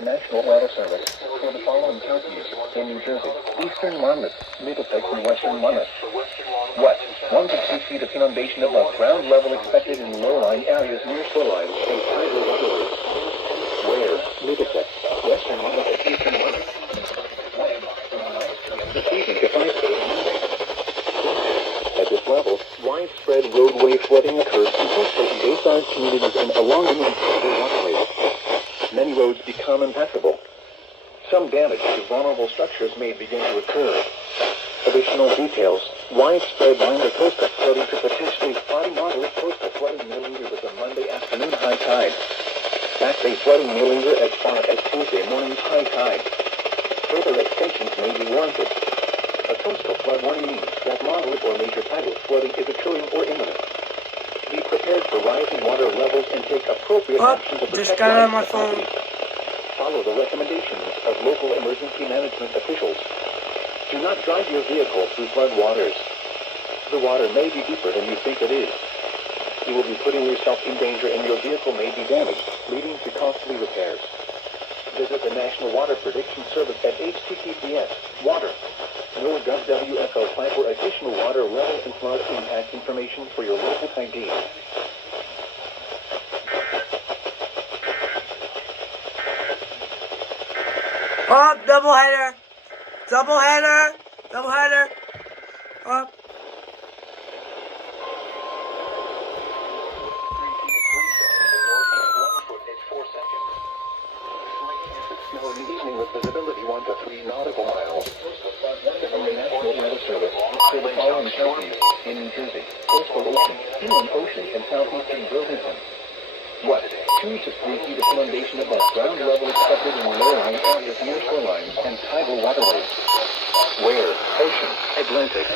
the National Weather Service for the following counties in New Jersey: Eastern Monmouth, Middlesex, and Western Monmouth. Wet, 1 to 2 feet of inundation above ground level expected in low-lying areas near shorelines and tidal waterways. Where? Middlesex, Western Monmouth, and Eastern Monmouth. The season to 5 At this level, widespread roadway flooding occurs in coastal and bayside communities and along the tidal waterways. Many roads become impassable. Some damage to vulnerable structures may begin to occur. Additional details: widespread minor coastal flooding to potentially spotty moderate coastal flooding may linger with the Monday afternoon high tide. Backday flooding may linger as far as Tuesday morning's high tide. Further extensions may be warranted. A coastal flood warning means that moderate or major tidal flooding is occurring or imminent. Be prepared for rising water levels and take appropriate actions to protect just got it on my phone. Follow the recommendations of local emergency management officials. Do not drive your vehicle through flood waters. The water may be deeper than you think it is. You will be putting yourself in danger and your vehicle may be damaged, leading to costly repairs. Visit the National Water Prediction Service at https://water.nowgov.fl for additional water level and flood impact information for your local ID. Up, doubleheader. Doubleheader. Doubleheader. Up. Snow in the evening with visibility 1 to 3 nautical miles. From the National Weather Service for the following counties in New Jersey: Coastal Ocean, Inland Ocean, and southeastern Burlington. What? 2 to 3 feet of inundation above ground level expected in low-lying areas near shorelines and tidal waterways. Where? Ocean, Atlantic.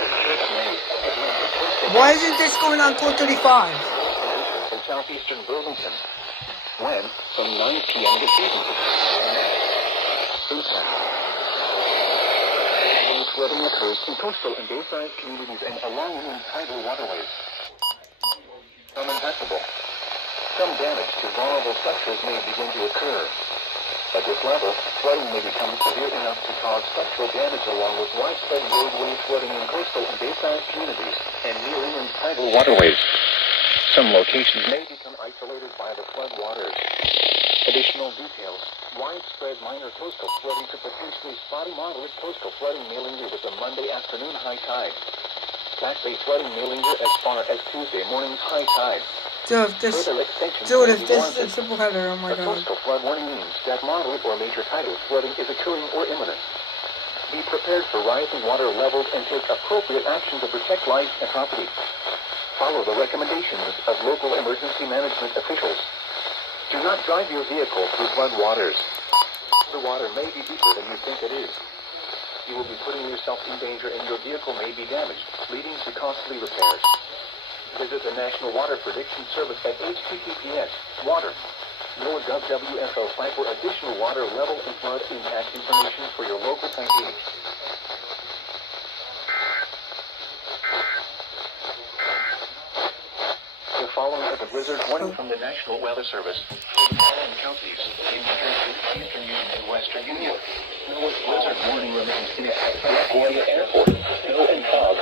Why isn't this going on 435? In southeastern Burlington. When? From 9 p.m. this evening. Impact. Flooding occurs in coastal and bayside communities and along tidal waterways. Impassable. Some damage to vulnerable structures may begin to occur. At this level, flooding may become severe enough to cause structural damage along with widespread roadway flooding in coastal and bayside communities and near inland tidal waterways. Some locations may become isolated by the flood waters. Additional details: widespread minor coastal flooding to potentially spotty moderate coastal flooding may linger with the Monday afternoon high tide. Backday flooding may linger as far as Tuesday morning's high tide. Dude, if this is a triple header, oh my god. A coastal flood warning means that moderate or major tidal flooding is occurring or imminent. Be prepared for rising water levels and take appropriate action to protect life and property. Follow the recommendations of local emergency management officials. Do not drive your vehicle through flood waters. The water may be deeper than you think it is. You will be putting yourself in danger and your vehicle may be damaged, leading to costly repairs. Visit the National Water Prediction Service at https://water.nowgov.fl for additional water level and flood impact information for your local ID. The following is a blizzard warning from the National Weather Service for the following counties in New Jersey, Eastern Union, and Western Union. No blizzard warning remains in effect at LaGuardia Airport. Snow and fog.